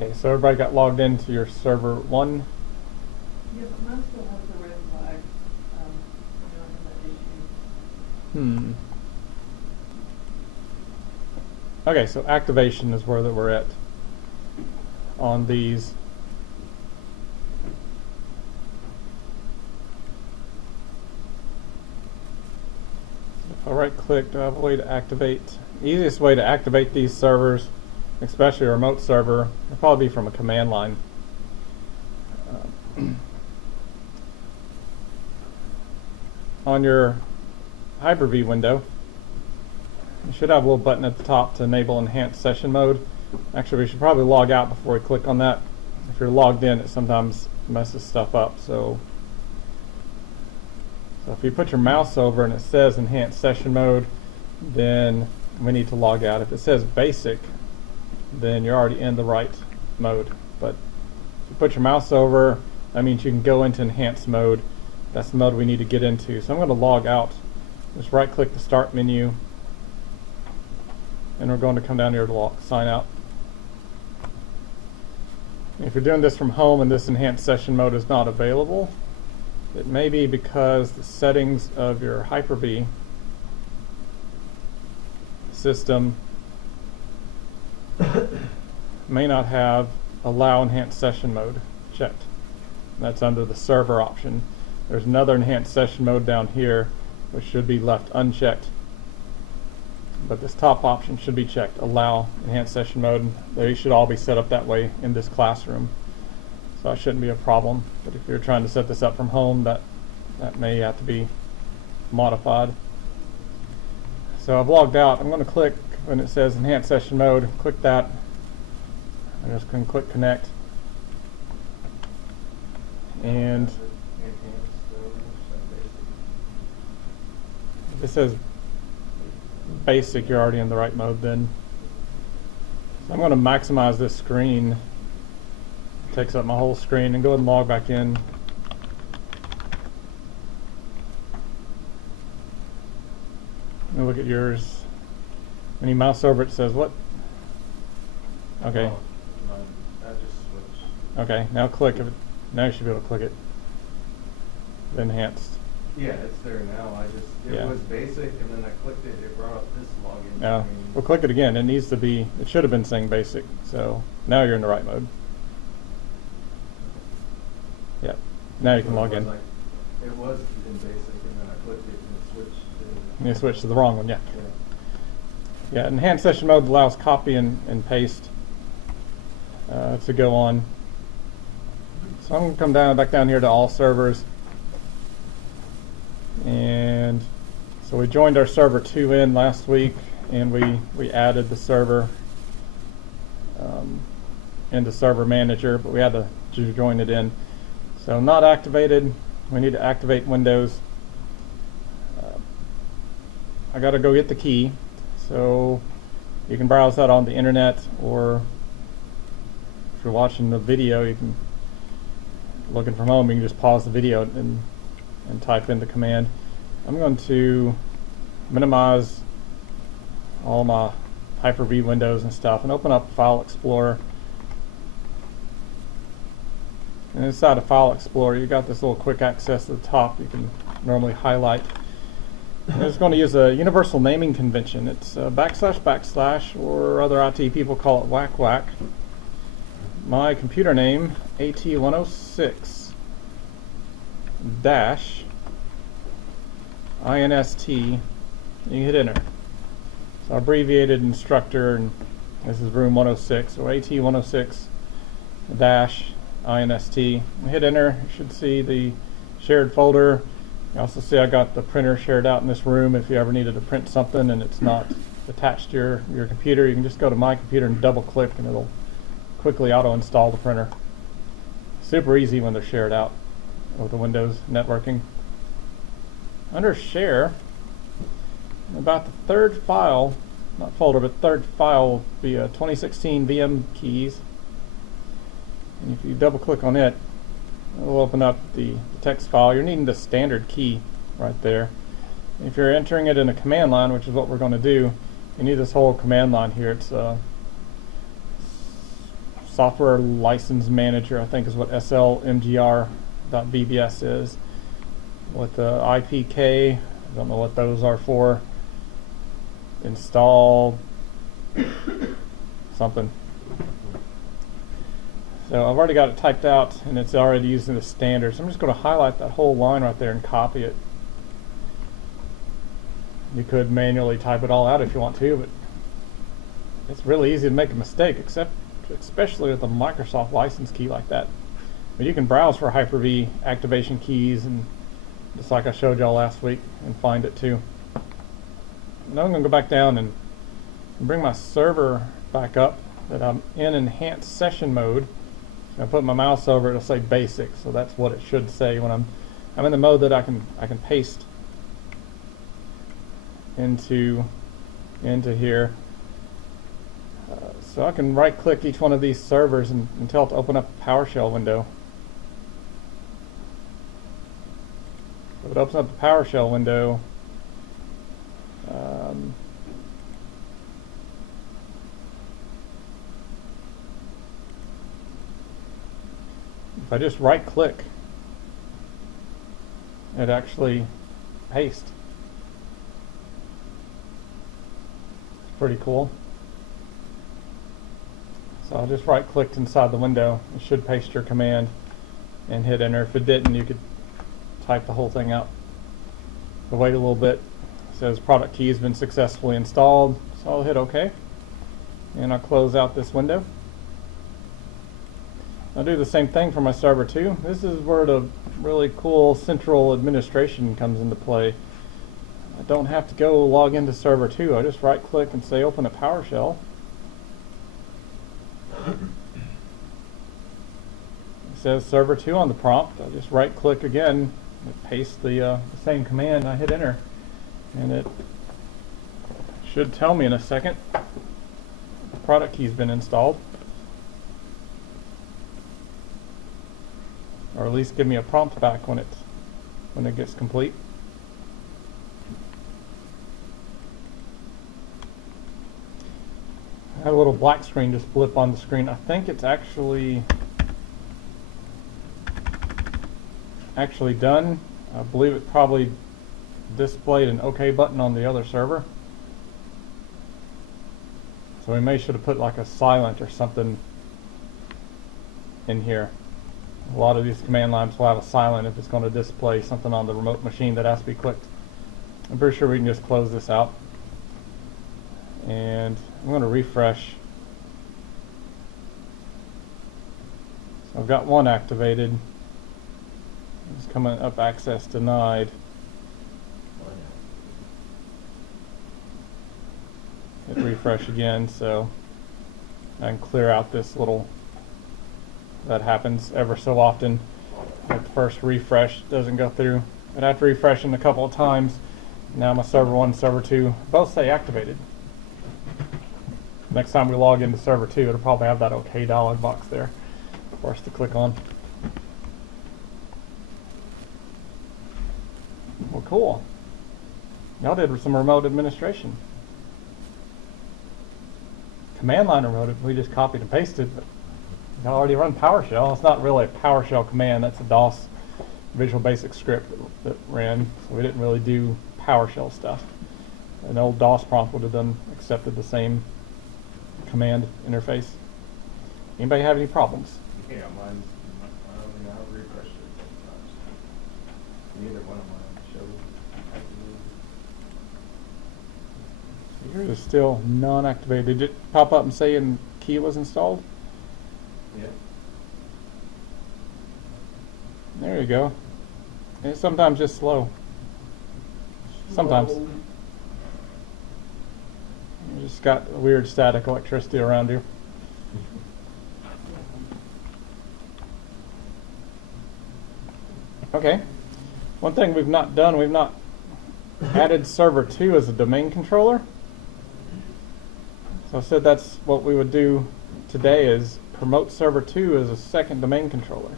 Okay, so everybody got logged into your server 1. Yeah, but mine still has the red flag, in that issue. Okay, so activation is where that we're at on these. If I right click, do I have a way to activate? The easiest way to activate these servers, especially a remote server, will probably be from a command line. On your Hyper-V window, you should have a little button at the top to enable enhanced session mode. Actually, we should probably log out before we click on that. If you're logged in, it sometimes messes stuff up. So if you put your mouse over and it says enhanced session mode, then we need to log out. If it says basic, then you're already in the right mode. But if you put your mouse over, that means you can go into enhanced mode. That's the mode we need to get into. So I'm going to log out. Just right click the start menu, and we're going to come down here to sign out. If you're doing this from home and this enhanced session mode is not available, it may be because the settings of your Hyper-V system may not have allow enhanced session mode checked. That's under the server option. There's another enhanced session mode down here which should be left unchecked. But this top option should be checked, allow enhanced session mode. They should all be set up that way in this classroom. So that shouldn't be a problem. But if you're trying to set this up from home, that may have to be modified. So I've logged out. I'm going to click when it says enhanced session mode, click that. I'm just going to click connect. And if it says basic, you're already in the right mode then. So I'm going to maximize this screen. It takes up my whole screen, and go ahead and log back in. And look at yours. When you mouse over it says what? Okay. I just switched. Okay, now click it. Now you should be able to click it. Enhanced. Yeah, it's there now. It was basic, and then I clicked it. It brought up this login Yeah. screen. Well, click it again. It needs to be. It should have been saying basic. So now you're in the right mode. Yeah. Now you can log in. It was in basic, and then I clicked it, and it switched to. You switched to the wrong one. Yeah. Yeah. Enhanced session mode allows copy and paste to go on. So I'm going to come back down here to all servers. And so we joined our server 2 in last week, and we added the server into server manager, but we had to join it in. So not activated. We need to activate Windows. I got to go get the key. So you can browse that on the internet, or if you're watching the video, you can looking from home. You can just pause the video and type in the command. I'm going to minimize all my Hyper-V windows and stuff and open up File Explorer. And inside of File Explorer, you got this little quick access at the top you can normally highlight. And it's going to use a universal naming convention. It's // or other IT people call it whack whack. My computer name, AT106 dash INST, you hit enter. So abbreviated instructor, and this is room 106, so AT106 dash INST. Hit enter, you should see the shared folder. You also see I got the printer shared out in this room. If you ever needed to print something and it's not attached to your computer, you can just go to My Computer and double click and it'll quickly auto install the printer. Super easy when they're shared out with the Windows networking. Under Share, about the third file, not folder, but third file will be 2016 VM keys. And if you double click on it, it'll open up the text file. You're needing the standard key right there. If you're entering it in a command line, which is what we're going to do, you need this whole command line here. It's software license manager, I think is what slmgr.vbs is. With the IPK, I don't know what those are for. Install something. So I've already got it typed out and it's already using the standard. So I'm just going to highlight that whole line right there and copy it. You could manually type it all out if you want to, but it's really easy to make a mistake, especially with a Microsoft license key like that. But you can browse for Hyper-V activation keys, and just like I showed y'all last week, and find it too. Now I'm going to go back down and bring my server back up that I'm in enhanced session mode. So I put my mouse over it, it'll say basic, so that's what it should say when I'm in the mode that I can paste into here. So I can right click each one of these servers and tell it to open up a PowerShell window. If it opens up the PowerShell window, if I just right click, it actually pastes. It's pretty cool. So I just right clicked inside the window. It should paste your command and hit enter. If it didn't, you could type the whole thing out. But wait a little bit. It says product key has been successfully installed. So I'll hit OK. And I'll close out this window. I'll do the same thing for my server 2. This is where the really cool central administration comes into play. I don't have to go log into server 2. I just right click and say open a PowerShell. It says server 2 on the prompt. I just right click again, and paste the same command. I hit enter, and it should tell me in a second the product key's been installed, or at least give me a prompt back when it gets complete. I had a little black screen just blip on the screen. I think it's actually done. I believe it probably displayed an OK button on the other server. So we may should have put like a silent or something in here. A lot of these command lines will have a silent if it's going to display something on the remote machine that has to be clicked. I'm pretty sure we can just close this out. And I'm going to refresh. So I've got one activated. It's coming up access denied. Hit refresh again, so I can clear out this little, that happens ever so often. Like the first refresh doesn't go through. But after refreshing a couple of times, now my server 1 and server 2 both say activated. Next time we log into server 2, it'll probably have that OK dialog box there for us to click on. Well, cool. Y'all did some remote administration. Command line remote, we just copied and pasted, but y'all already run PowerShell. It's not really a PowerShell command, that's a DOS Visual Basic script that ran, so we didn't really do PowerShell stuff. An old DOS prompt would have accepted the same command interface. Anybody have any problems? Yeah, mine's, I don't think I've refreshed it sometimes. Neither one of mine showed. Yours is still non-activated. Did it pop up and say a key was installed? Yeah. There you go. It's sometimes just slow. Sometimes. You just got weird static electricity around you. Okay. One thing we've not done, we've not added server 2 as a domain controller. So I said that's what we would do today, is promote server 2 as a second domain controller.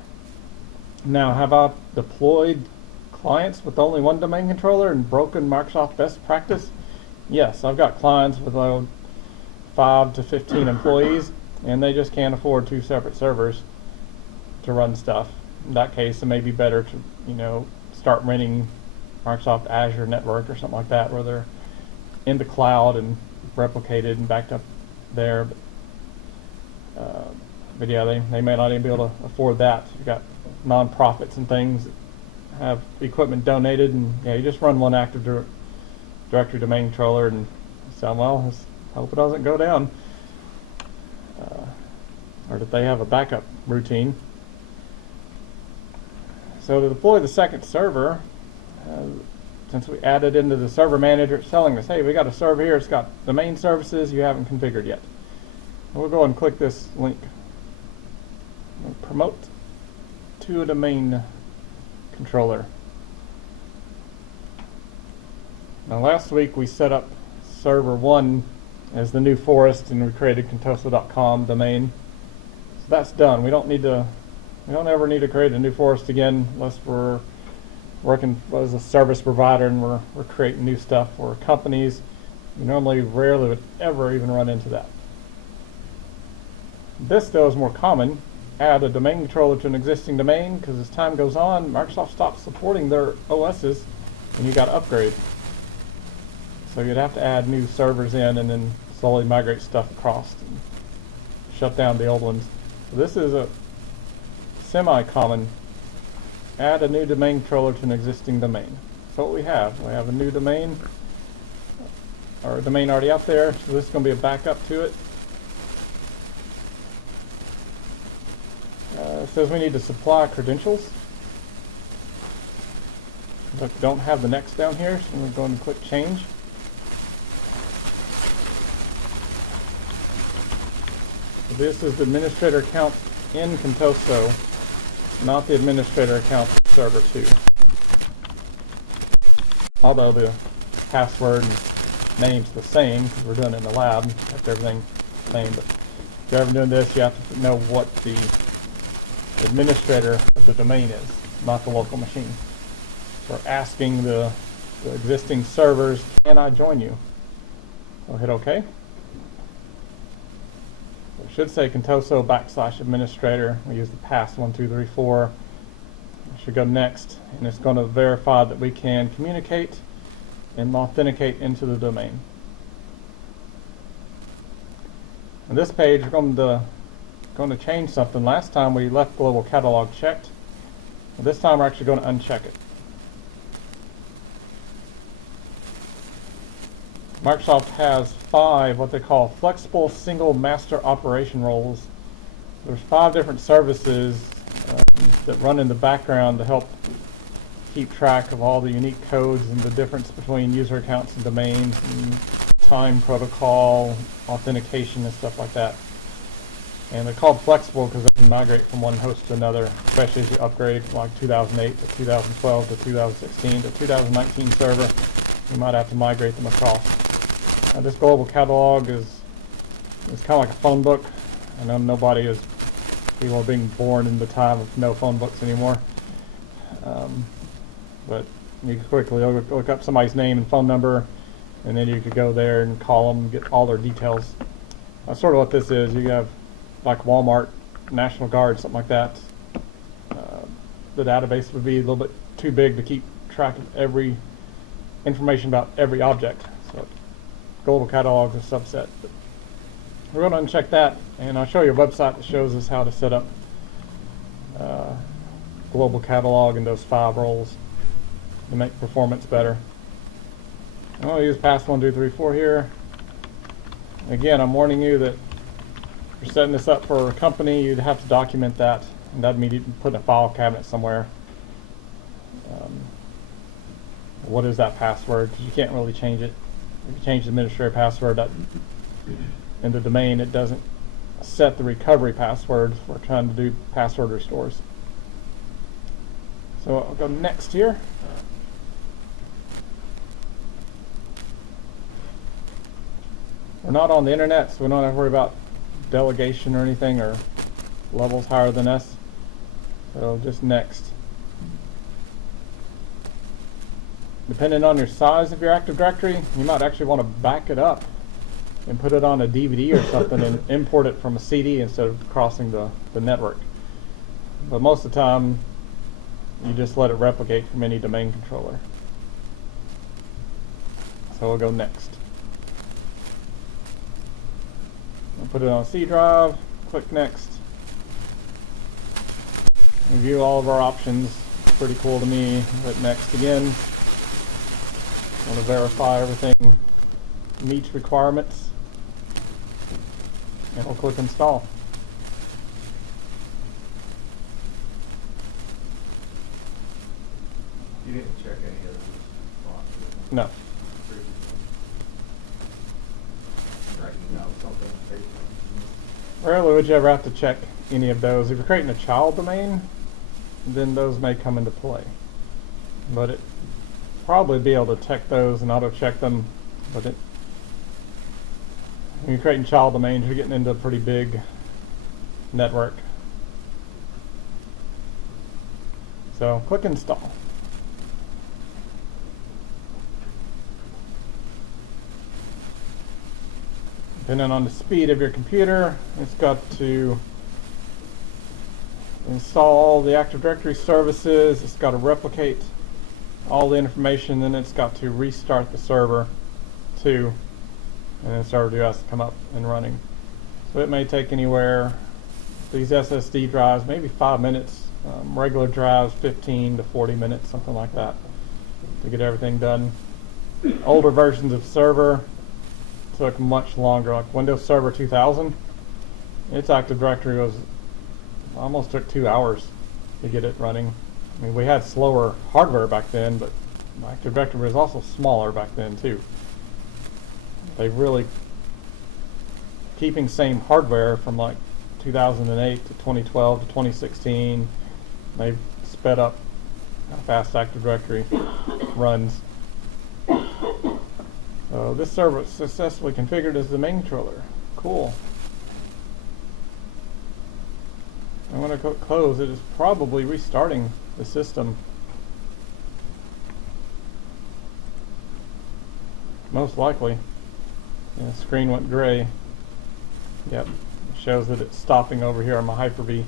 Now, have I deployed clients with only one domain controller and broken Microsoft best practice? Yes, I've got clients with 5 to 15 employees, and they just can't afford 2 separate servers to run stuff. In that case, it may be better to, you know, start renting Microsoft Azure Network or something like that, where they're in the cloud and replicated and backed up there. But yeah, they may not even be able to afford that. You've got non-profits and things that have equipment donated, and yeah, you just run one Active Directory domain controller and say, well, let's hope it doesn't go down. Or that they have a backup routine. So to deploy the second server, since we added into the server manager, it's telling us, hey, we got a server here, it's got domain services you haven't configured yet. And we'll go and click this link. We'll promote to a domain controller. Now last week we set up Server1 as the new forest, and we created contoso.com domain. So that's done. We don't ever need to create a new forest again unless we're working as a service provider and we're creating new stuff for companies. You rarely would ever even run into that. This though is more common. Add a domain controller to an existing domain, because as time goes on, Microsoft stops supporting their OSs and you got to upgrade. So you'd have to add new servers in and then slowly migrate stuff across and shut down the old ones. So this is a semi-common. Add a new domain controller to an existing domain. So what we have a new domain, or a domain already out there, so this is going to be a backup to it. It says we need to supply credentials. But don't have the next down here, so I'm going to go and click change. So this is the administrator account in Contoso, not the administrator account for Server2. Although the password and name's the same, because we're doing it in the lab, kept everything the same. But if you're ever doing this, you have to know what the administrator of the domain is, not the local machine. So we're asking the existing servers, can I join you? We'll hit OK. It should say Contoso /administrator. We use the pass 1, 2, 3, 4. It should go next, and it's going to verify that we can communicate and authenticate into the domain. On this page, we're going to change something. Last time we left global catalog checked. This time we're actually going to uncheck it. Microsoft has 5 what they call flexible single master operation roles. There's 5 different services that run in the background to help keep track of all the unique codes and the difference between user accounts and domains and time protocol, authentication and stuff like that. And they're called flexible because they can migrate from one host to another, especially as you upgrade from like 2008 to 2012 to 2016 to 2019 server. You might have to migrate them across. This global catalog is kind of like a phone book. I know people are being born in the time of no phone books anymore. But you can quickly look up somebody's name and phone number, and then you could go there and call them, get all their details. That's sort of what this is. You have like Walmart, National Guard, something like that. The database would be a little bit too big to keep track of every information about every object. So global catalog is a subset. But we're going to uncheck that, and I'll show you a website that shows us how to set up global catalog in those 5 roles to make performance better. I'm going to use pass 1, 2, 3, 4 here. Again, I'm warning you that if you're setting this up for a company, you'd have to document that, and that'd mean you'd put in a file cabinet somewhere. What is that password? Because you can't really change it. If you change the administrator password in the domain, it doesn't set the recovery password. We're trying to do password restores. So I'll go next here. We're not on the internet, so we don't have to worry about delegation or anything, or levels higher than us. So just next. Depending on your size of your Active Directory, you might actually want to back it up and put it on a DVD or something and import it from a CD instead of crossing the network. But most of the time, you just let it replicate from any domain controller. So we'll go next. We'll put it on a C drive, click next. Review all of our options. Pretty cool to me. Hit next again. Want to verify everything meets requirements. And we'll click install. You didn't check any of those boxes? No. Writing out something based on. Rarely would you ever have to check any of those. If you're creating a child domain, then those may come into play. But it probably be able to check those and auto check them. But when you're creating child domains, you're getting into a pretty big network. So click install. Depending on the speed of your computer, it's got to install all the Active Directory services, it's got to replicate all the information, then it's got to restart the server too, and then Server2 has to come up and running. So it may take anywhere, these SSD drives, maybe 5 minutes, regular drives 15 to 40 minutes, something like that, to get everything done. Older versions of Server took much longer, like Windows Server 2000, its Active Directory was almost took 2 hours to get it running. I mean, we had slower hardware back then, but Active Directory was also smaller back then too. They really, keeping same hardware from like 2008 to 2012 to 2016, they've sped up how fast Active Directory runs. So this server is successfully configured as the main controller. Cool. I'm going to close. It is probably restarting the system. Most likely. Yeah, the screen went gray. Yep. It shows that it's stopping over here on my Hyper-V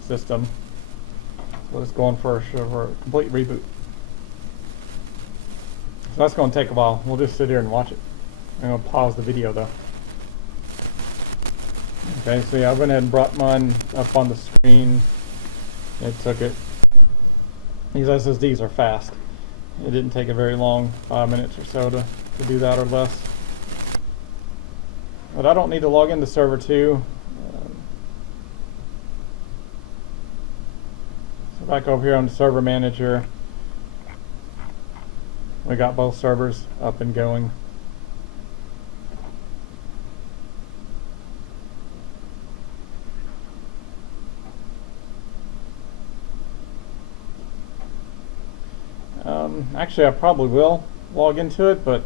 system. So it's going for a complete reboot. So that's going to take a while. We'll just sit here and watch it. I'm going to pause the video though. Okay, so yeah, I went ahead and brought mine up on the screen. It took it. These SSDs are fast. It didn't take it very long, 5 minutes or so to do that or less. But I don't need to log into Server2. So back over here on the server manager, we got both servers up and going. Actually, I probably will log into it, but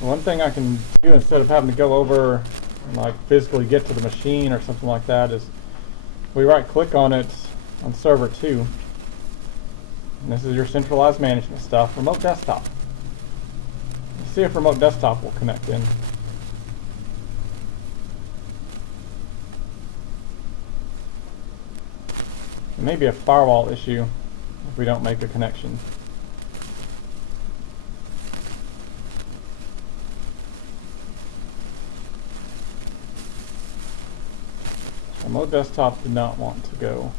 one thing I can do instead of having to go over and like physically get to the machine or something like that is we right-click on it on Server2. And this is your centralized management stuff, remote desktop. Let's see if remote desktop will connect in. It may be a firewall issue if we don't make a connection. Remote desktop did not want to go.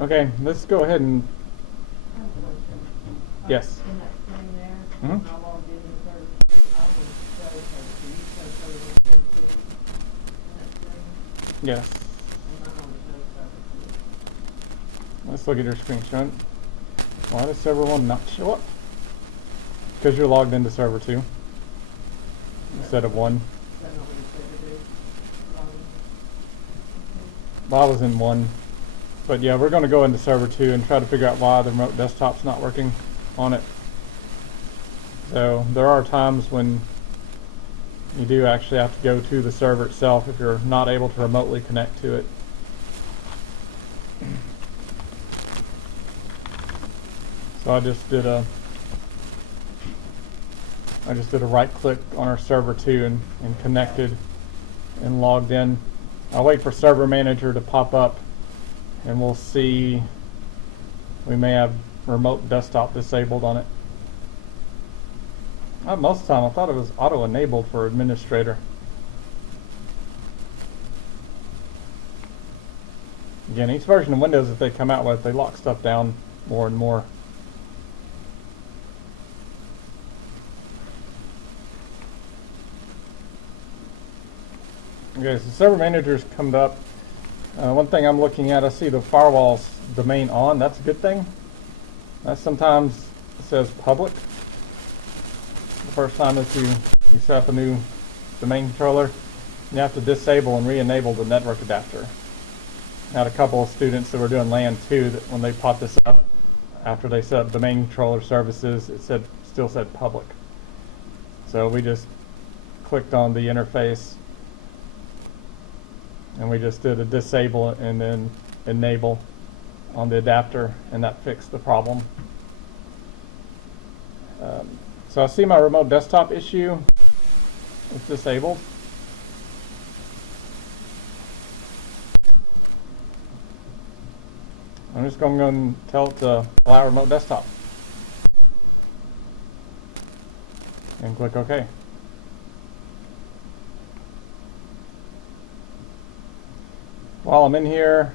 Okay, let's go ahead and yes. In that screen there, Mhm. when I logged into Server2, I would show Server2, you show Server1 and 2 in that screen, Yes. and mine only shows Server2. Let's look at your screen, Sean. Why does Server1 not show up? because you're logged into server 2 instead of 1. Is that not what you said it is? Well, I was in 1. But yeah, we're going to go into server 2 and try to figure out why the remote desktop's not working on it. So there are times when you do actually have to go to the server itself if you're not able to remotely connect to it. So I just did a right click on our server 2 and connected and logged in. I'll wait for Server Manager to pop up and we'll see. We may have remote desktop disabled on it. Most of the time I thought it was auto enabled for administrator. Again, each version of Windows that they come out with, they lock stuff down more and more. Okay, so Server Manager's come up. One thing I'm looking at, I see the firewall's domain on. That's a good thing. That sometimes says public. The first time that you set up a new domain controller, you have to disable and re-enable the network adapter. I had a couple of students that were doing LAN 2 that when they popped this up, after they set up domain controller services, it still said public. So we just clicked on the interface and we just did a disable and then enable on the adapter, and that fixed the problem. So I see my remote desktop issue. It's disabled. I'm just going to go and tell it to allow remote desktop. And click OK. While I'm in here,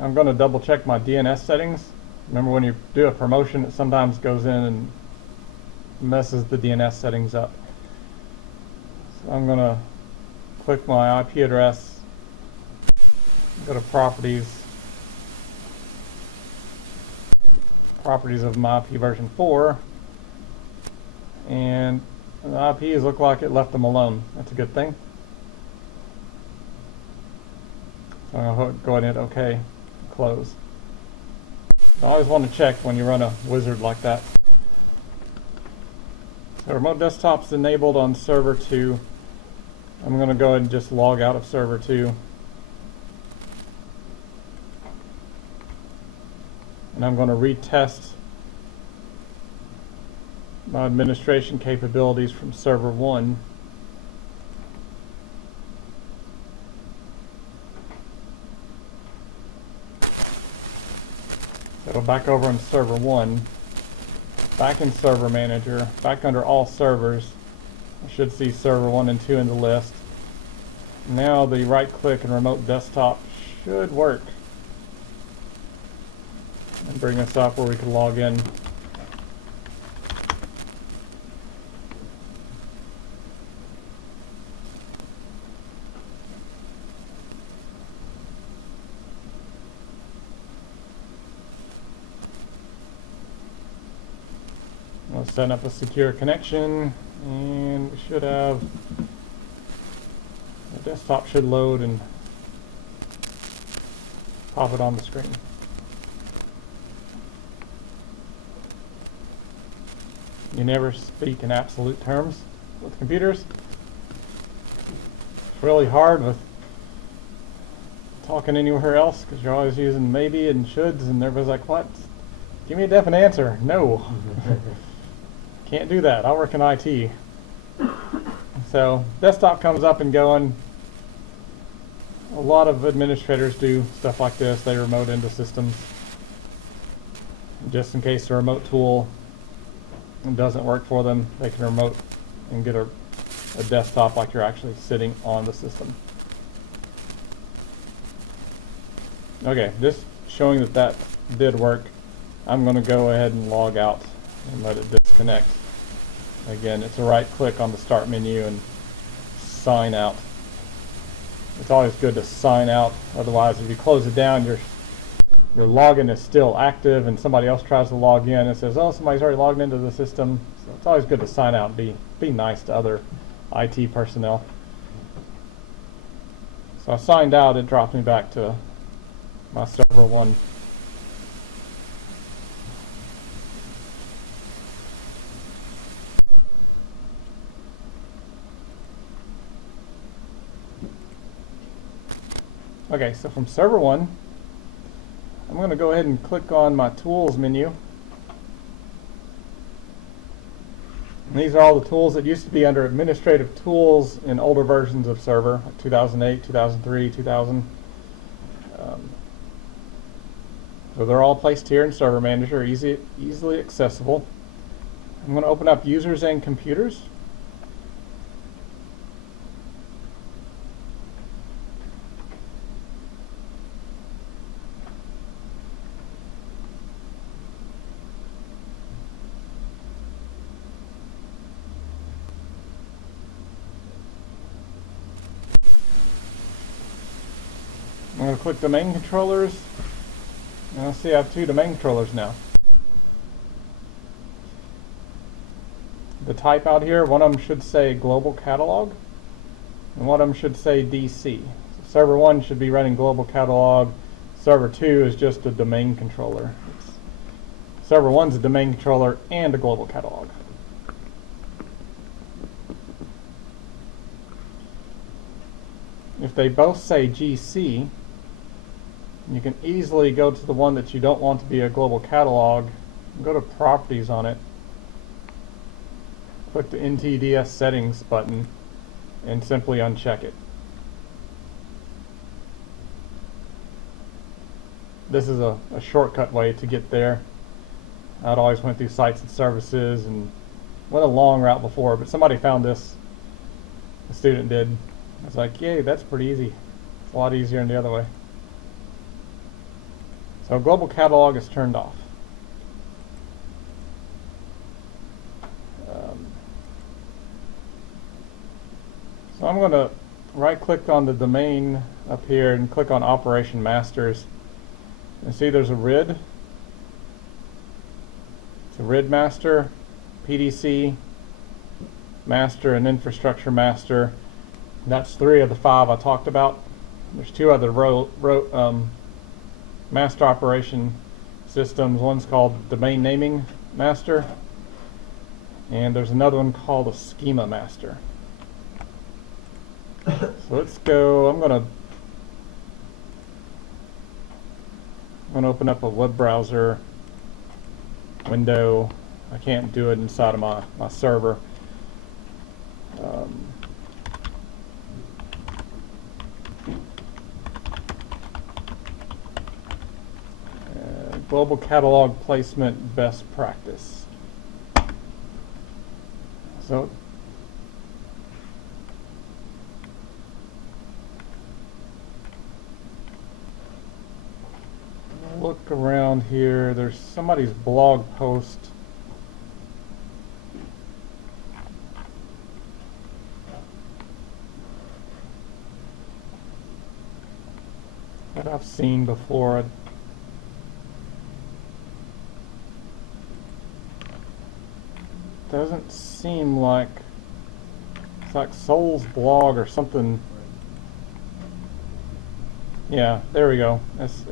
I'm going to double check my DNS settings. Remember when you do a promotion, it sometimes goes in and messes the DNS settings up. So I'm going to click my IP address, go to properties of my IP version 4, and the IPs look like it left them alone. That's a good thing. So I'm going to go ahead and hit OK, close. So I always want to check when you run a wizard like that. So remote desktop's enabled on server 2. I'm going to go ahead and just log out of server 2. And I'm going to retest my administration capabilities from server 1. So back over in server 1, back in Server Manager, back under all servers, I should see server 1 and 2 in the list. Now the right click and remote desktop should work and bring us up where we can log in. We'll set up a secure connection, and we should have the desktop should load and pop it on the screen. You never speak in absolute terms with computers. It's really hard with talking anywhere else because you're always using maybe and shoulds, and everybody's like, what? Give me a definite answer. No. Can't do that. I work in IT. So desktop comes up and going. A lot of administrators do stuff like this. They remote into systems just in case the remote tool doesn't work for them. They can remote and get a desktop like you're actually sitting on the system. Okay, just showing that that did work. I'm going to go ahead and log out and let it disconnect. Again, it's a right click on the start menu and sign out. It's always good to sign out, otherwise if you close it down, your login is still active and somebody else tries to log in and says, oh, somebody's already logged into the system. So it's always good to sign out and be nice to other IT personnel. So I signed out, it dropped me back to my server 1. Okay, so from server 1, I'm going to go ahead and click on my tools menu. And these are all the tools that used to be under administrative tools in older versions of server, like 2008, 2003, 2000. So they're all placed here in Server Manager, easily accessible. I'm going to open up users and computers. I'm going to click domain controllers, and I'll see I have 2 domain controllers now. The type out here, one of them should say global catalog, and one of them should say DC. So server 1 should be running global catalog, server 2 is just a domain controller. Server 1's a domain controller and a global catalog. If they both say GC, you can easily go to the one that you don't want to be a global catalog, go to properties on it, click the NTDS settings button, and simply uncheck it. This is a shortcut way to get there. I'd always went through sites and services and went a long route before, but somebody found this, a student did. I was like, yay, that's pretty easy. It's a lot easier than the other way. So global catalog is turned off. So I'm going to right click on the domain up here and click on Operation Masters. And see there's a RID. It's a RID master, PDC master, and infrastructure master. That's 3 of the 5 I talked about. There's 2 other master operation systems. One's called domain naming master, and there's another one called a schema master. So let's go. I'm going to open up a web browser window. I can't do it inside of my server. Global catalog placement best practice. So look around here. There's somebody's blog post. That I've seen before. Doesn't seem like it's like Soul's blog or something. Yeah, there we go.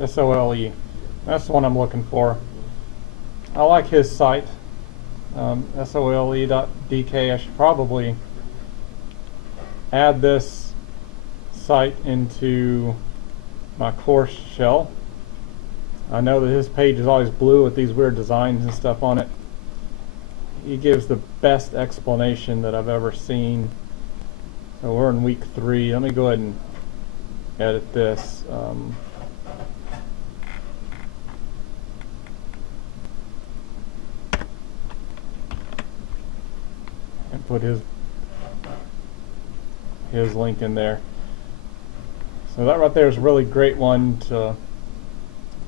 SOLE. That's the one I'm looking for. I like his site, sole.dk. I should probably add this site into my course shell. I know that his page is always blue with these weird designs and stuff on it. He gives the best explanation that I've ever seen. So we're in week 3. Let me go ahead and edit this. And put his link in there. So that right there is a really great one to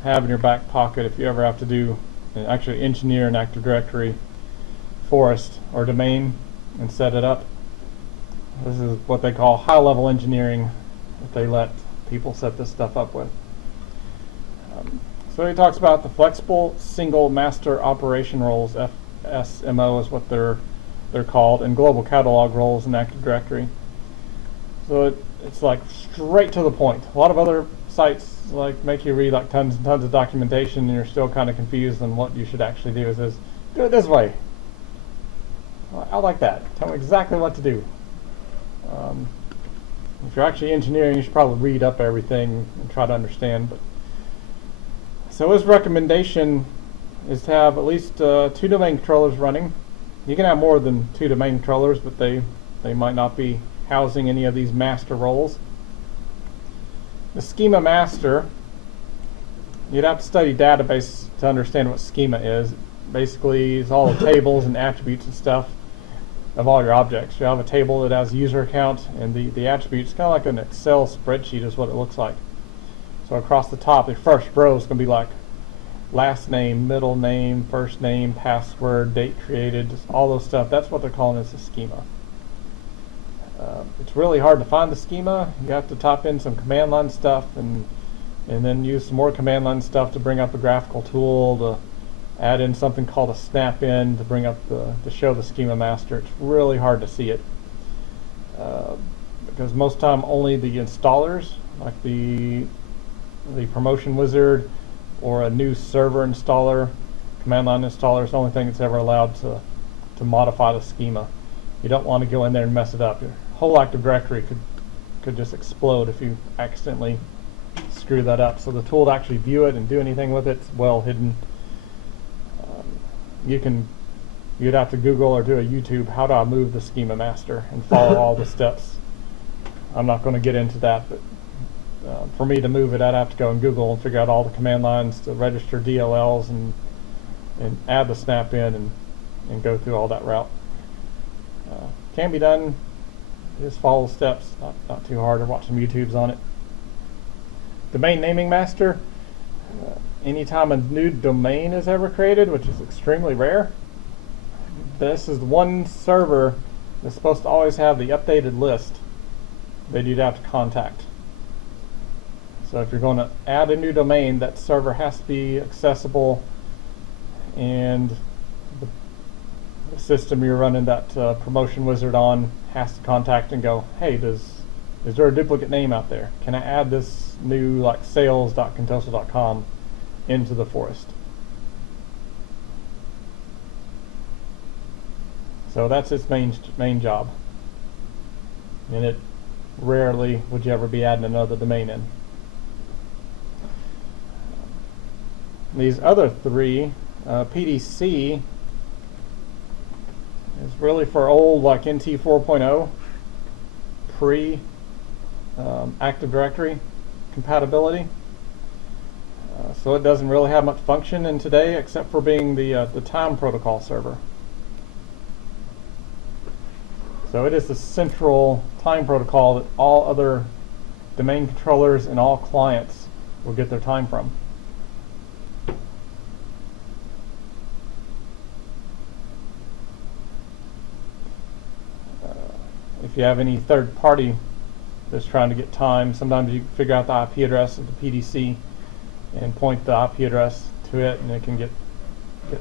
have in your back pocket if you ever have to do actually engineer an Active Directory forest or domain and set it up. This is what they call high-level engineering that they let people set this stuff up with. So he talks about the flexible single master operation roles, FSMO is what they're called, and global catalog roles in Active Directory. So it's like straight to the point. A lot of other sites like make you read like tons and tons of documentation, and you're still kind of confused on what you should actually do. It says, do it this way. Well, I like that. Tell me exactly what to do. If you're actually engineering, you should probably read up everything and try to understand. But so his recommendation is to have at least 2 domain controllers running. You can have more than 2 domain controllers, but they might not be housing any of these master roles. The schema master, you'd have to study database to understand what schema is. Basically, it's all the tables and attributes and stuff of all your objects. You have a table that has user account, and the attributes, kind of like an Excel spreadsheet is what it looks like. So across the top, the first row is going to be like last name, middle name, first name, password, date created, just all those stuff. That's what they're calling as a schema. It's really hard to find the schema. You have to type in some command line stuff and then use some more command line stuff to bring up a graphical tool, to add in something called a snap in to bring up to show the schema master. It's really hard to see it because most time only the installers, like the promotion wizard or a new server installer, command line installer, is the only thing that's ever allowed to modify the schema. You don't want to go in there and mess it up. Your whole Active Directory could just explode if you accidentally screw that up. So the tool to actually view it and do anything with it's well hidden. You'd have to Google or do a YouTube, how do I move the schema master, and follow all the steps. I'm not going to get into that, but for me to move it, I'd have to go and Google and figure out all the command lines to register DLLs and add the snap in and go through all that route. Can be done. Just follow the steps. Not too hard, or watch some YouTubes on it. Domain naming master. Anytime a new domain is ever created, which is extremely rare, this is the one server that's supposed to always have the updated list that you'd have to contact. So if you're going to add a new domain, that server has to be accessible, and the system you're running that promotion wizard on has to contact and go, hey, is there a duplicate name out there? Can I add this new like sales.contoso.com into the forest? So that's its main job, and it rarely would you ever be adding another domain in. These other 3, PDC is really for old like NT 4.0 pre Active Directory compatibility. So it doesn't really have much function in today except for being the time protocol server. So it is the central time protocol that all other domain controllers and all clients will get their time from. If you have any third party that's trying to get time, sometimes you figure out the IP address of the PDC and point the IP address to it, and it can get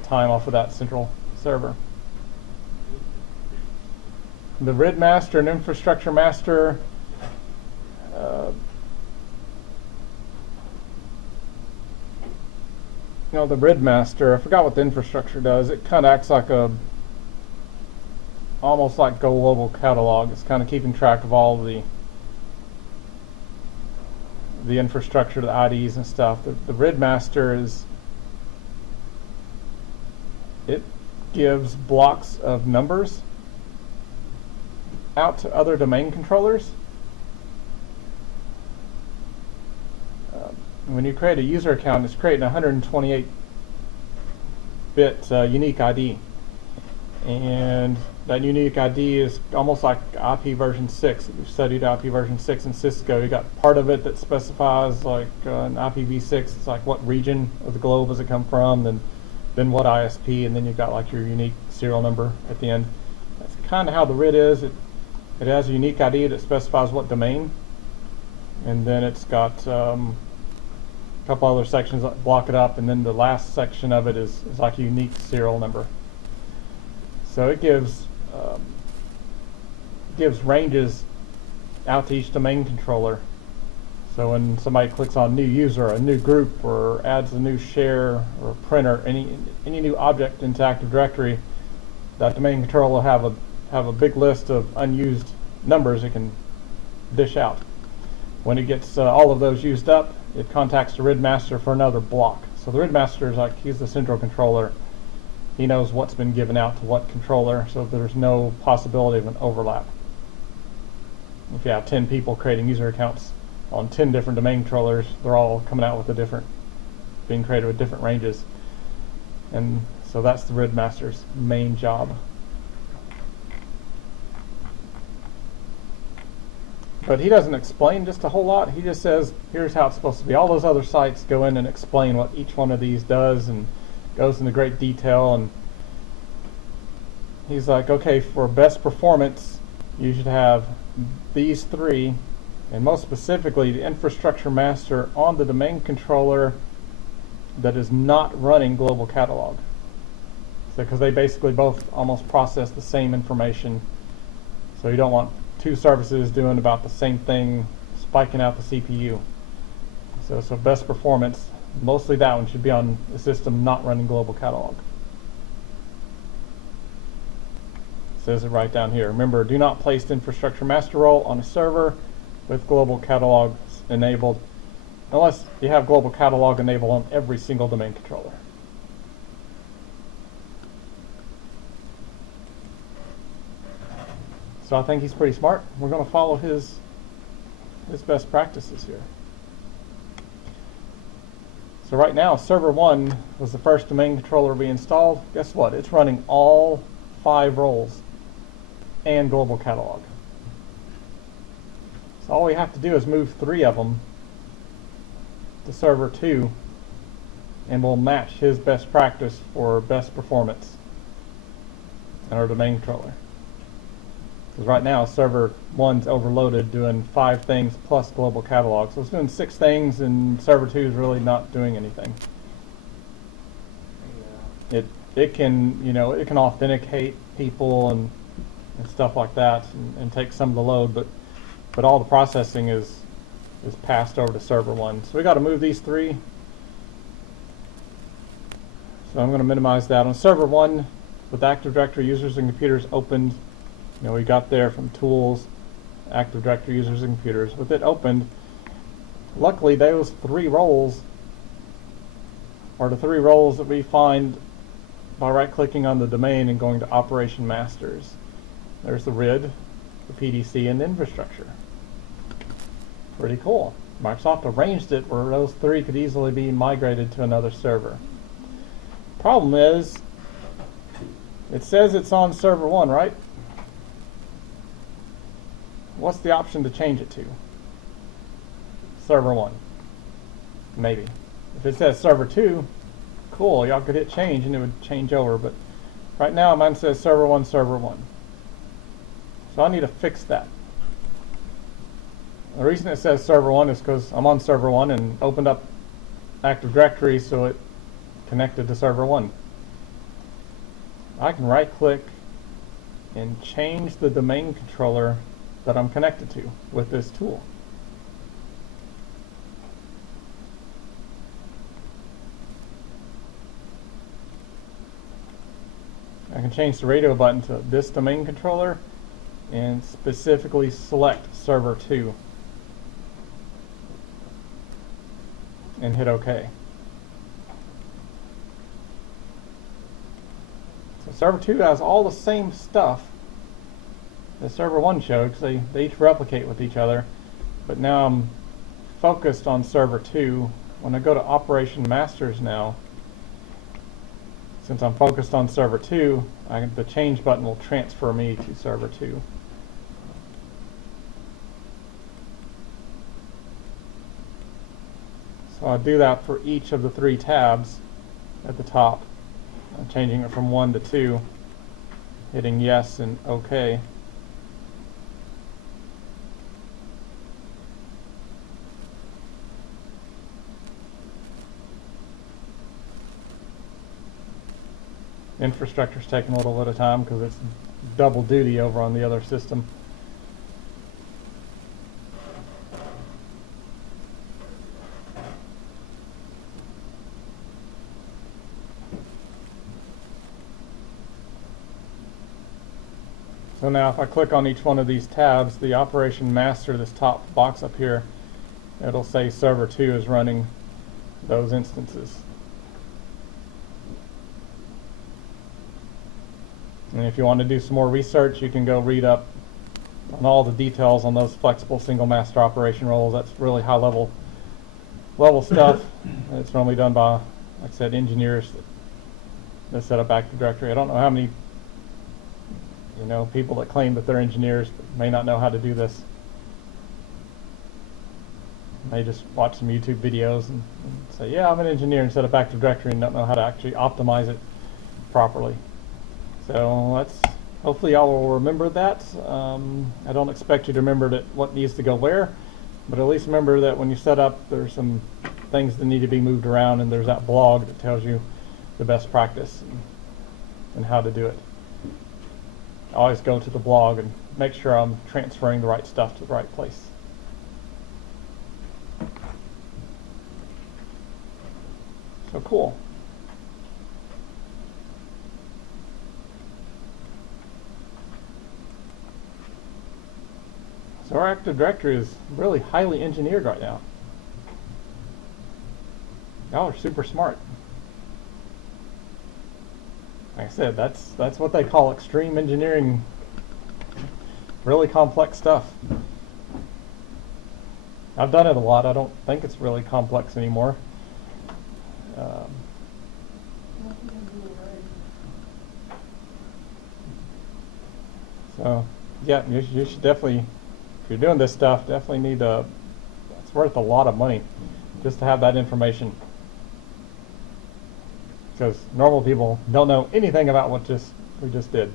time off of that central server. The RID master and infrastructure master, the RID master, I forgot what the infrastructure does. It kind of acts like almost like global catalog. It's kind of keeping track of all the infrastructure, the IDs and stuff. The RID master it gives blocks of numbers out to other domain controllers. When you create a user account, it's creating a 128-bit unique ID. And that unique ID is almost like IP version 6. If you've studied IP version 6 in Cisco, you got part of it that specifies like an IPv6. It's like what region of the globe does it come from, then what ISP, and then you've got like your unique serial number at the end. That's kind of how the RID is. It has a unique ID that specifies what domain, and then it's got a couple other sections that block it up, and then the last section of it is like a unique serial number. So it gives ranges out to each domain controller. So when somebody clicks on new user, a new group, or adds a new share or printer, any new object into Active Directory, that domain controller will have a big list of unused numbers it can dish out. When it gets all of those used up, it contacts the RID master for another block. So the RID master is like, he's the central controller. He knows what's been given out to what controller, so there's no possibility of an overlap. If you have 10 people creating user accounts on 10 different domain controllers, they're all coming out with being created with different ranges. And so that's the RID master's main job. But he doesn't explain just a whole lot. He just says, here's how it's supposed to be. All those other sites go in and explain what each one of these does and goes into great detail. And he's like, okay, for best performance, you should have these three, and most specifically the infrastructure master on the domain controller that is not running global catalog. So because they basically both almost process the same information. So you don't want two services doing about the same thing, spiking out the CPU. So best performance, mostly that one should be on a system not running global catalog. It says it right down here. Remember, do not place the infrastructure master role on a server with global catalog enabled, unless you have global catalog enabled on every single domain controller. So I think he's pretty smart. We're going to follow his best practices here. So right now, Server1 was the first domain controller we installed. Guess what? It's running all 5 roles and global catalog. So all we have to do is move 3 of them to Server2, and we'll match his best practice for best performance in our domain controller. Because right now, Server1's overloaded it, doing 5 things plus global catalog. So it's doing 6 things, and Server2 is really not doing anything. Yeah. It can authenticate people and stuff like that, and take some of the load, but all the processing is passed over to Server1. So we got to move these 3. So I'm going to minimize that. On Server1, with Active Directory users and computers opened, we got there from Tools, Active Directory users and computers. With it opened, luckily those 3 roles are the 3 roles that we find by right-clicking on the domain and going to Operation Masters. There's the RID, the PDC, and the infrastructure. Pretty cool. Microsoft arranged it where those 3 could easily be migrated to another server. Problem is, it says it's on Server1, right? What's the option to change it to? Server1. Maybe. If it says Server2, cool, y'all could hit change and it would change over, but right now mine says Server1, Server1. So I need to fix that. The reason it says Server1 is because I'm on Server1 and opened up Active Directory, so it connected to Server1. I can right click and change the domain controller that I'm connected to with this tool. I can change the radio button to this domain controller and specifically select Server2 and hit OK. So Server2 has all the same stuff that Server1 showed, because they each replicate with each other, but now I'm focused on Server2. When I go to Operation Masters now, since I'm focused on Server2, the change button will transfer me to Server2. So I'll do that for each of the 3 tabs at the top. I'm changing it from 1 to 2, hitting yes and OK. Infrastructure's taking a little bit of time because it's double duty over on the other system. So now if I click on each one of these tabs, the operation master, this top box up here, it'll say server 2 is running those instances. And if you want to do some more research, you can go read up on all the details on those flexible single master operation roles. That's really high level stuff. It's normally done by, like I said, engineers that set up Active Directory. I don't know how many people that claim that they're engineers but may not know how to do this. They just watch some YouTube videos and say, yeah, I'm an engineer, and set up Active Directory and don't know how to actually optimize it properly. So hopefully y'all will remember that. I don't expect you to remember what needs to go where, but at least remember that when you set up, there's some things that need to be moved around, and there's that blog that tells you the best practice and how to do it. Always go to the blog and make sure I'm transferring the right stuff to the right place. So cool. So our Active Directory is really highly engineered right now. Y'all are super smart. Like I said, that's what they call extreme engineering. Really complex stuff. I've done it a lot. I don't think it's really complex anymore. So yeah, you should definitely, if you're doing this stuff, definitely need to. It's worth a lot of money just to have that information. Because normal people don't know anything about what we just did.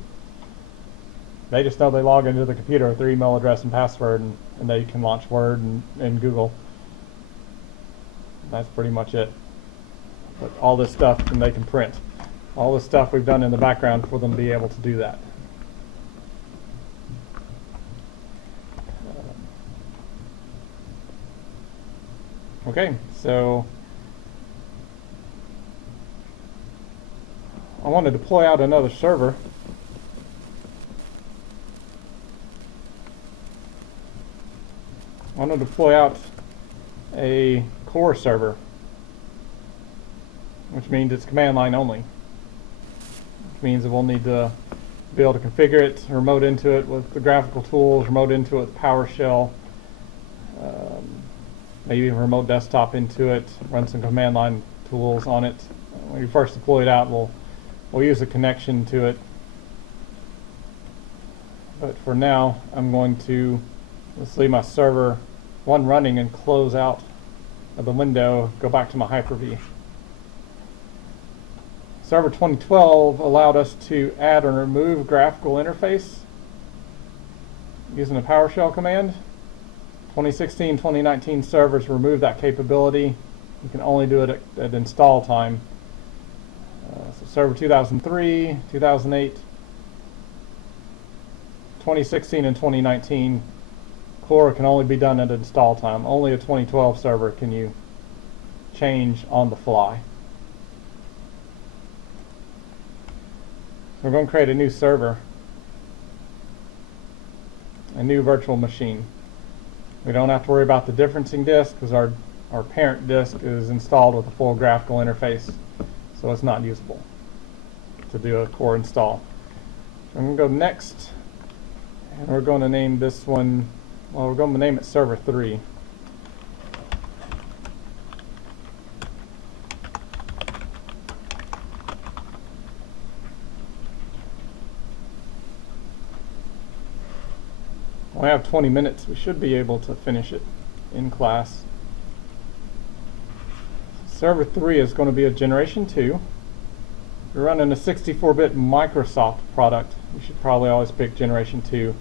They just know they log into the computer with their email address and password, and they can launch Word and Google. That's pretty much it. But all this stuff, and they can print. All this stuff we've done in the background for them to be able to do that. Okay, so I want to deploy out another server. I want to deploy out a core server, which means it's command line only. Which means that we'll need to be able to configure it, remote into it with the graphical tools, remote into it with PowerShell, maybe even remote desktop into it, run some command line tools on it. When you first deploy it out, we'll use a connection to it. But for now, I'm going to let's leave my server 1 running and close out of the window, go back to my Hyper-V. Server 2012 allowed us to add and remove graphical interface using a PowerShell command. 2016-2019 servers remove that capability. You can only do it at install time. So Server 2003, 2008, 2016 and 2019 core can only be done at install time. Only a 2012 server can you change on the fly. We're going to create a new server, a new virtual machine. We don't have to worry about the differencing disk because our parent disk is installed with a full graphical interface, so it's not usable to do a core install. So I'm going to go next, and we're going to name this one, well, we're going to name it Server 3. We have 20 minutes. We should be able to finish it in class. Server 3 is going to be a Generation 2. If you're running a 64-bit Microsoft product, you should probably always pick Generation 2.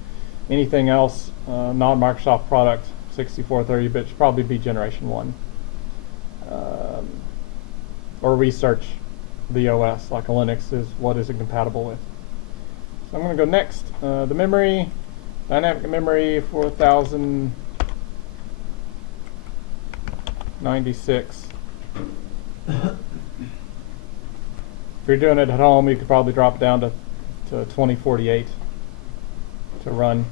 Anything else, non-Microsoft product, 64, 30-bit, should probably be Generation 1. Or research the OS, like a Linux, is what is it compatible with. So I'm going to go next. The memory, dynamic memory 4096. If you're doing it at home, you could probably drop it down to 2048 to run.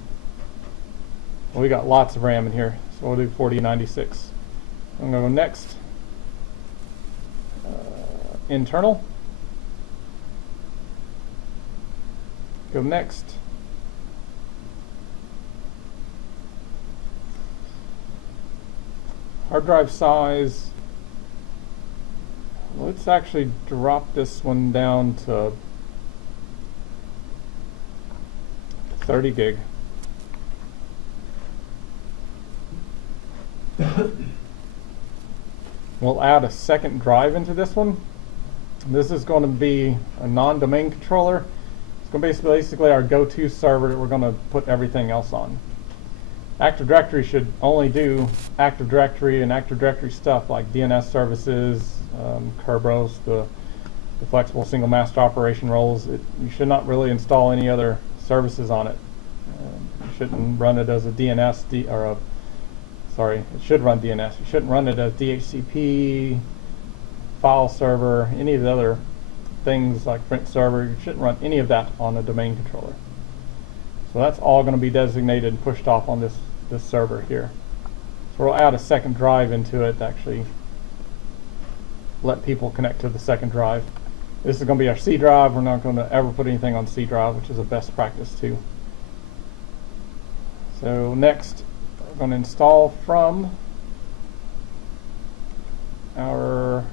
Well, we got lots of RAM in here, so we'll do 4096. I'm going to go next. Internal. Go next. Hard drive size. Let's actually drop this one down to 30 gig. We'll add a second drive into this one. This is going to be a non-domain controller. It's going to be basically our go-to server that we're going to put everything else on. Active Directory should only do Active Directory and Active Directory stuff like DNS services, Kerberos, the flexible single master operation roles. You should not really install any other services on it. You shouldn't run it as a DNS, it should run DNS. You shouldn't run it as DHCP, file server, any of the other things like print server. You shouldn't run any of that on a domain controller. So that's all going to be designated and pushed off on this server here. So we'll add a second drive into it to actually let people connect to the second drive. This is going to be our C drive. We're not going to ever put anything on C drive, which is a best practice too. So next, we're going to install from our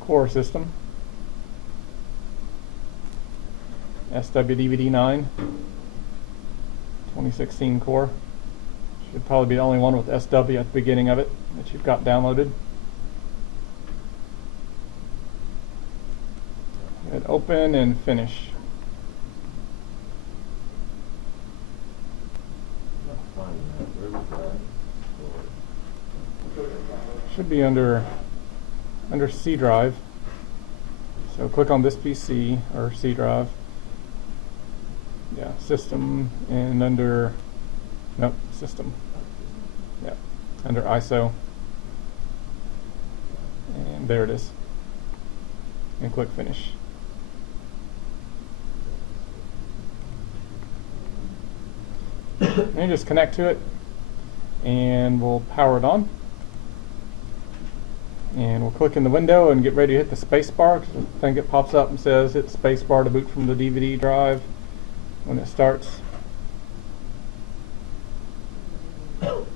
core system, SWDVD9 2016 core. Should probably be the only one with SW at the beginning of it that you've got downloaded. Hit open and finish. Should be under C drive. So click on this PC or C drive. Yeah, system, and under system. Yeah, under ISO. And there it is. And click finish. And you just connect to it, and we'll power it on. And we'll click in the window and get ready to hit the space bar, because I think it pops up and says hit space bar to boot from the DVD drive when it starts. So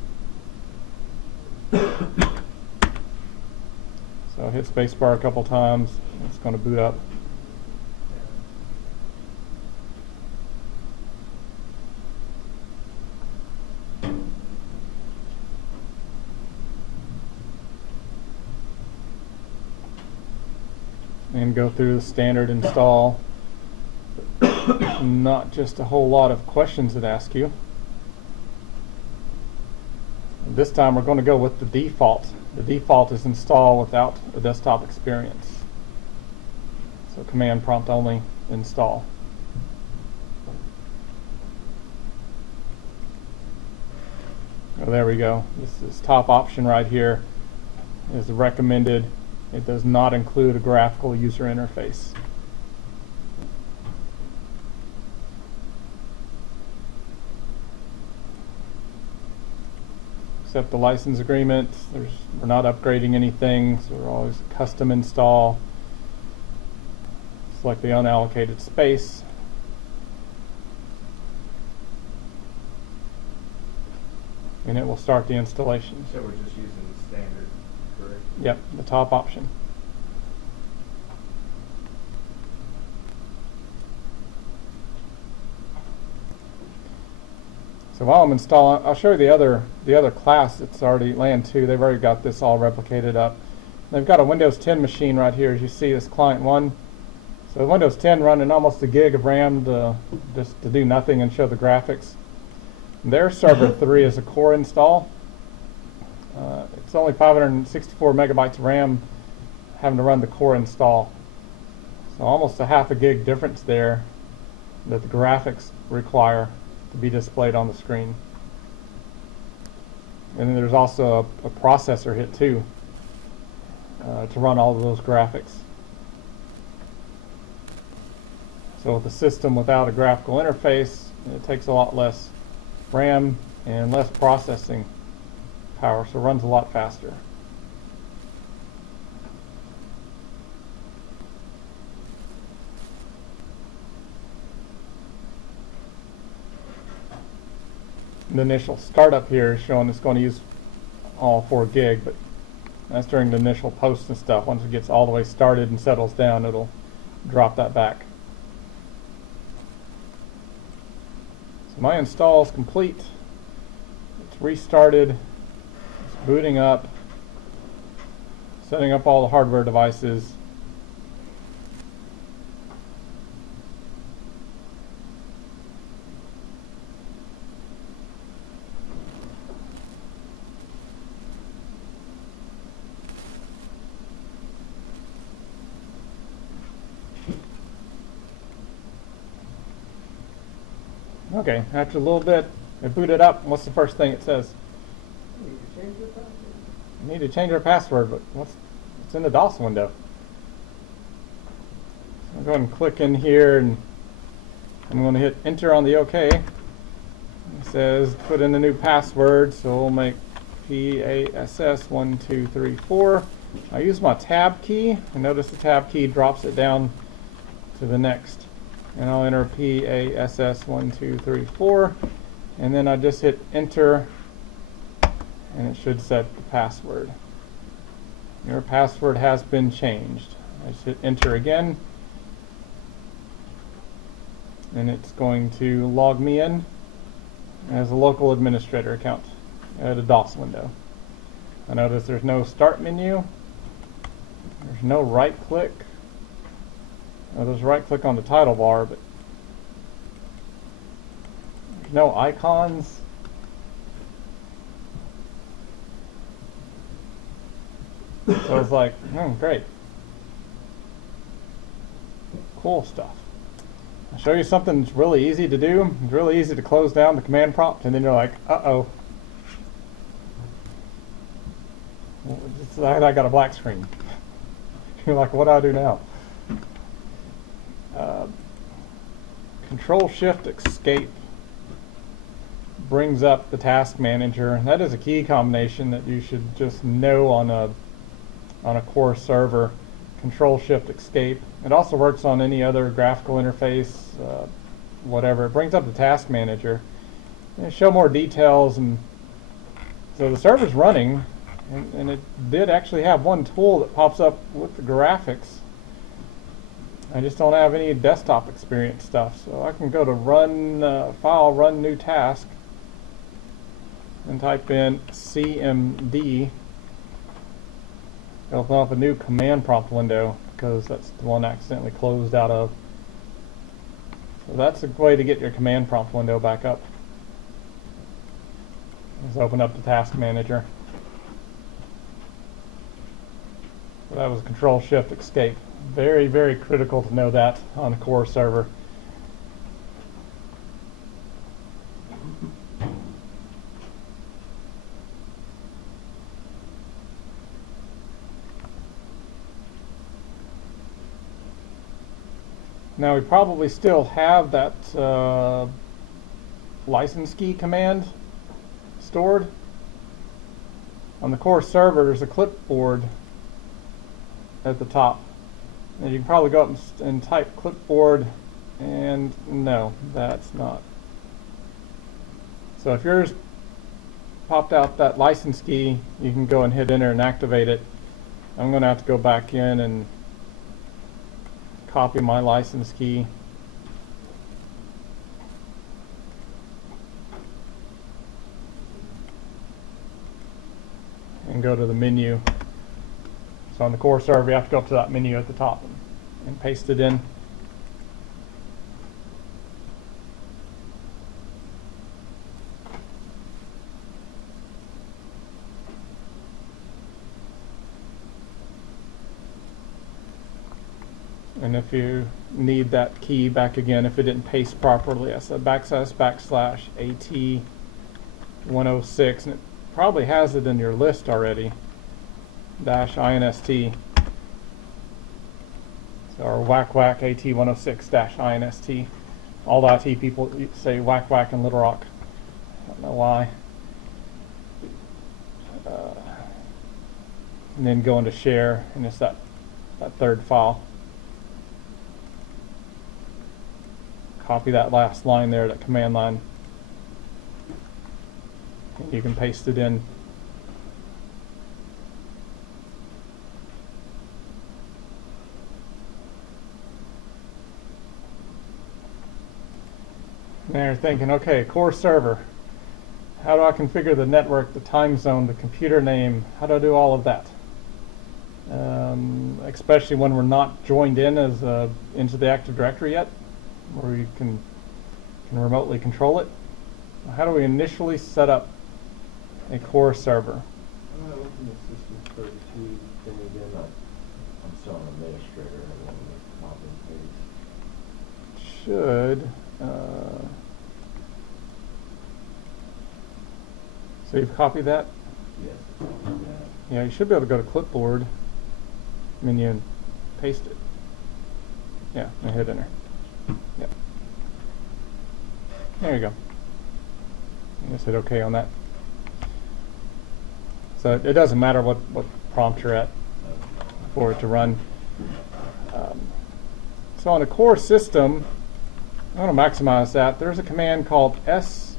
hit space bar a couple times. It's going to boot up. And go through the standard install. Not just a whole lot of questions that ask you. This time we're going to go with the default. The default is install without a desktop experience. So command prompt only install. Oh, there we go. This top option right here is the recommended. It does not include a graphical user interface. Accept the license agreement. We're not upgrading anything, so we're always custom install. Select the unallocated space. And it will start the installation. So we're just using the standard, correct? Yep, the top option. So while I'm installing, I'll show you the other class that's already LAN 2. They've already got this all replicated up. They've got a Windows 10 machine right here, as you see, this client 1. So Windows 10 running almost a gig of RAM just to do nothing and show the graphics. Their Server 3 is a core install. It's only 564 megabytes of RAM, having to run the core install. So almost a half a gig difference there that the graphics require to be displayed on the screen. And then there's also a processor hit too to run all of those graphics. So with a system without a graphical interface, it takes a lot less RAM and less processing power, so it runs a lot faster. The initial startup here is showing it's going to use all 4 gig, but that's during the initial post and stuff. Once it gets all the way started and settles down, it'll drop that back. So my install is complete. It's restarted. It's booting up, setting up all the hardware devices. Okay, after a little bit, it booted up. What's the first thing it says? Need to change your password. You need to change our password, but what's in the DOS window? So I'll go ahead and click in here, and I'm going to hit enter on the OK. It says put in the new password, so we'll make PASS1234. I use my tab key, and notice the tab key drops it down to the next. And I'll enter PASS1234, and then I just hit enter, and it should set the password. Your password has been changed. I just hit enter again, and it's going to log me in as a local administrator account at a DOS window. I notice there's no start menu, there's no right click. There's right click on the title bar, but there's no icons. So it's like, great. Cool stuff. I'll show you something that's really easy to do. It's really easy to close down the command prompt, and then you're like, uh-oh. I got a black screen. You're like, what do I do now? Control-Shift-Escape brings up the task manager. That is a key combination that you should just know on a core server. Control-Shift-Escape. It also works on any other graphical interface, whatever. It brings up the task manager. And show more details, and so the server's running, and it did actually have one tool that pops up with the graphics. I just don't have any desktop experience stuff, so I can go to run file, run new task, and type in CMD. It'll open up a new command prompt window because that's the one I accidentally closed out of. So that's a way to get your command prompt window back up. Just open up the task manager. So that was Control-Shift-Escape. Very, very critical to know that on a core server. Now we probably still have that license key command stored. On the core server, there's a clipboard at the top. And you can probably go up and type clipboard, and no, that's not. So if yours popped out that license key, you can go and hit enter and activate it. I'm going to have to go back in and copy my license key. And go to the menu. So on the core server, you have to go up to that menu at the top and paste it in. And if you need that key back again, if it didn't paste properly, that's a /AT106, and it probably has it in your list already, -INST. So, or whack AT106-INST. All the IT people say whack in Little Rock. I don't know why. And then go into share, and it's that third file. Copy that last line there, that command line, and you can paste it in. Now you're thinking, okay, core server. How do I configure the network, the time zone, the computer name? How do I do all of that? Especially when we're not joined in as into the Active Directory yet, where you can remotely control it. How do we initially set up a core server? I'm going to open the system 32 thing again. I'm still an administrator. I want to copy and paste. Should. So you've copied that? Yes. Yeah, you should be able to go to clipboard menu and paste it. Yeah, and hit enter. Yep. There you go. You just hit OK on that. So it doesn't matter what prompt you're at for it to run. So on a core system, I want to maximize that. There's a command called SConfig.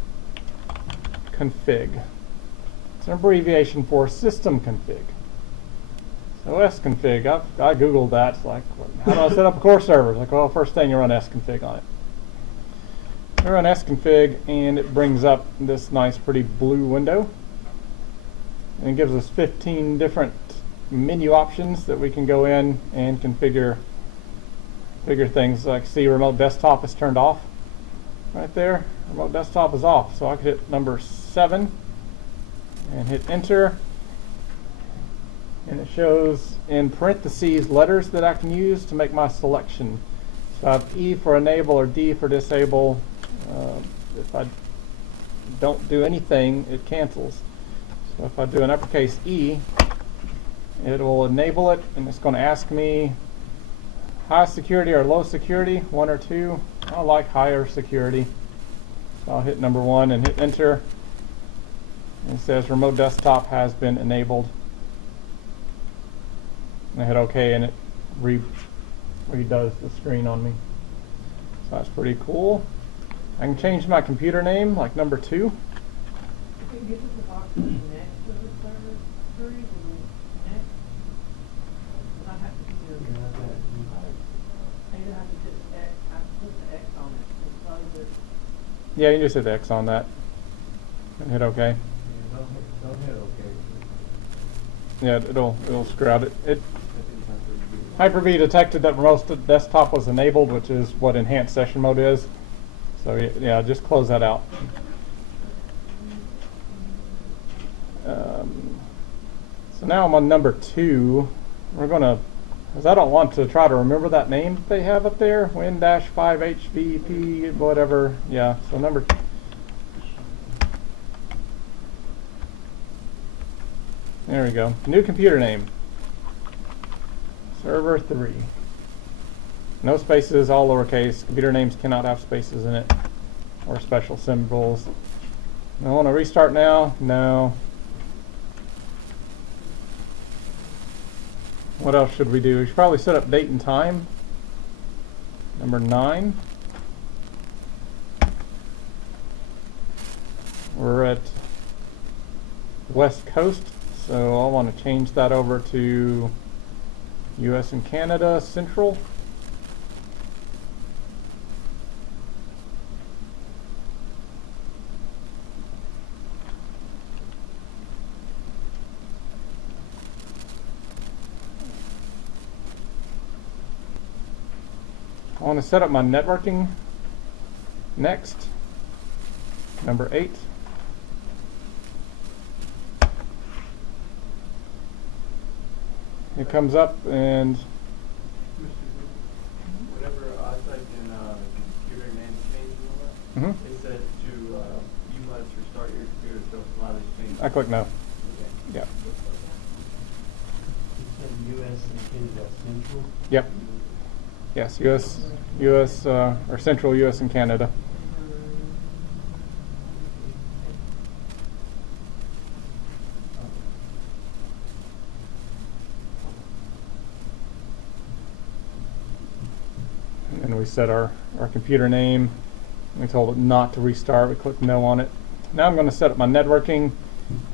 It's an abbreviation for system config. So SConfig, I googled that. It's like, how do I set up a core server? It's like, well, first thing you run SConfig on it. I run SConfig, and it brings up this nice, pretty blue window, and it gives us 15 different menu options that we can go in and configure things. Like, see, remote desktop is turned off right there. Remote desktop is off, so I could hit number 7 and hit enter, and it shows in parentheses letters that I can use to make my selection. So I have E for enable or D for disable. If I don't do anything, it cancels. So if I do an uppercase E, it will enable it, and it's going to ask me high security or low security, 1 or 2. I like higher security. So I'll hit number 1 and hit enter. And it says remote desktop has been enabled. And I hit OK, and it redoes the screen on me. So that's pretty cool. I can change my computer name, like number 2. You can give us the box next to the server 3 and next. But I have to do the I either have to just X, I have to put the X on it. And close it. Yeah, you just hit the X on that and hit OK. Don't hit OK. Yeah, it'll screw out it. Hyper-V detected that remote desktop was enabled, which is what enhanced session mode is. So yeah, just close that out. So now I'm on number 2. We're gonna, because I don't want to try to remember that name that they have up there, Win-5HVP, whatever. Yeah, so number. There we go. New computer name. Server3. No spaces, all lowercase. Computer names cannot have spaces in it or special symbols. I want to restart now? No. What else should we do? We should probably set up date and time. Number 9. We're at West Coast, so I want to change that over to US and Canada Central. I want to set up my networking next. Number 8. It comes up and Mhm. It said to, you must restart your computer to allow these changes. I click no. Okay. Yeah. It said US and Canada Central. Yep. Yes, U.S. Or Central U.S. and Canada. And we set our computer name. We told it not to restart. We clicked no on it. Now I'm going to set up my networking,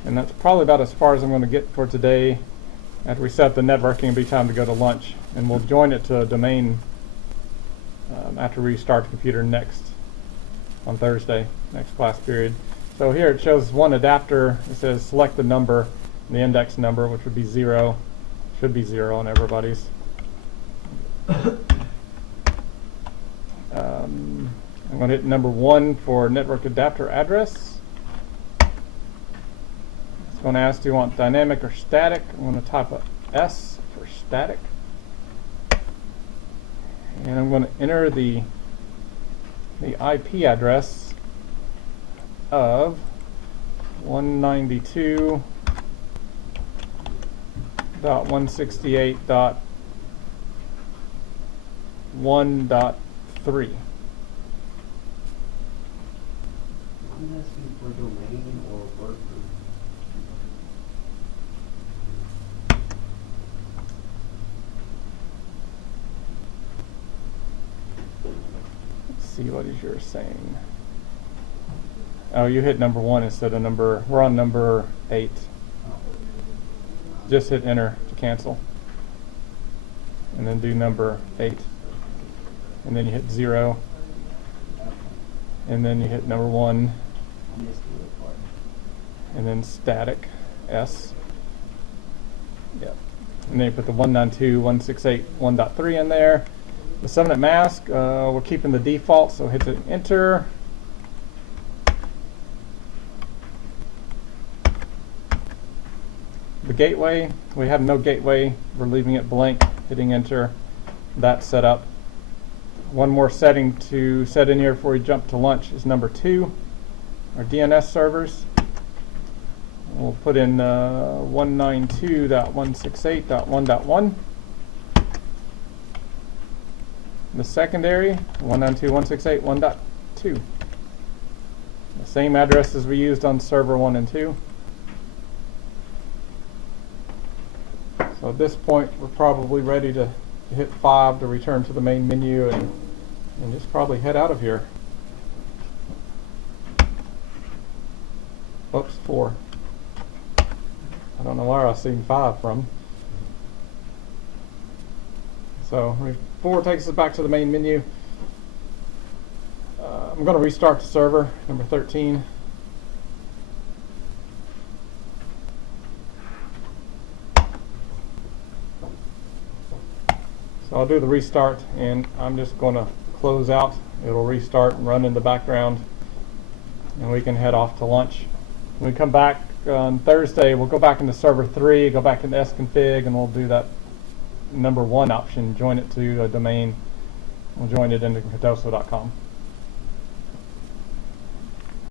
and that's probably about as far as I'm going to get for today. After we set up the networking, it'll be time to go to lunch, and we'll join it to a domain after we restart the computer next on Thursday, next class period. So here it shows one adapter. It says select the number, the index number, which would be 0. Should be 0 on everybody's. I'm going to hit number 1 for network adapter address. It's going to ask, do you want dynamic or static? I'm going to type a S for static. And I'm going to enter the IP address of 192.168.1.3. I'm asking for domain or work group. Let's see, what is yours saying? Oh, you hit number 1 instead of number, we're on number 8. Just hit enter to cancel. And then do number 8. And then you hit 0. And then you hit number 1. And then static S. Yep. And then you put the 192.168.1.3 in there. The subnet mask, we're keeping the default, so hit the enter. The gateway, we have no gateway. We're leaving it blank, hitting enter. That's set up. One more setting to set in here before we jump to lunch is number 2, our DNS servers. We'll put in 192.168.1.1. The secondary, 192.168.1.2. The same address as we used on server 1 and 2. So at this point, we're probably ready to hit 5 to return to the main menu and just probably head out of here. Oops, 4. I don't know where I seen 5 from. So 4 takes us back to the main menu. I'm going to restart the server, number 13. So I'll do the restart, and I'm just going to close out. It'll restart and run in the background, and we can head off to lunch. When we come back on Thursday, we'll go back into server 3, go back into SConfig, and we'll do that number 1 option, join it to a domain. We'll join it into Cardoso.com.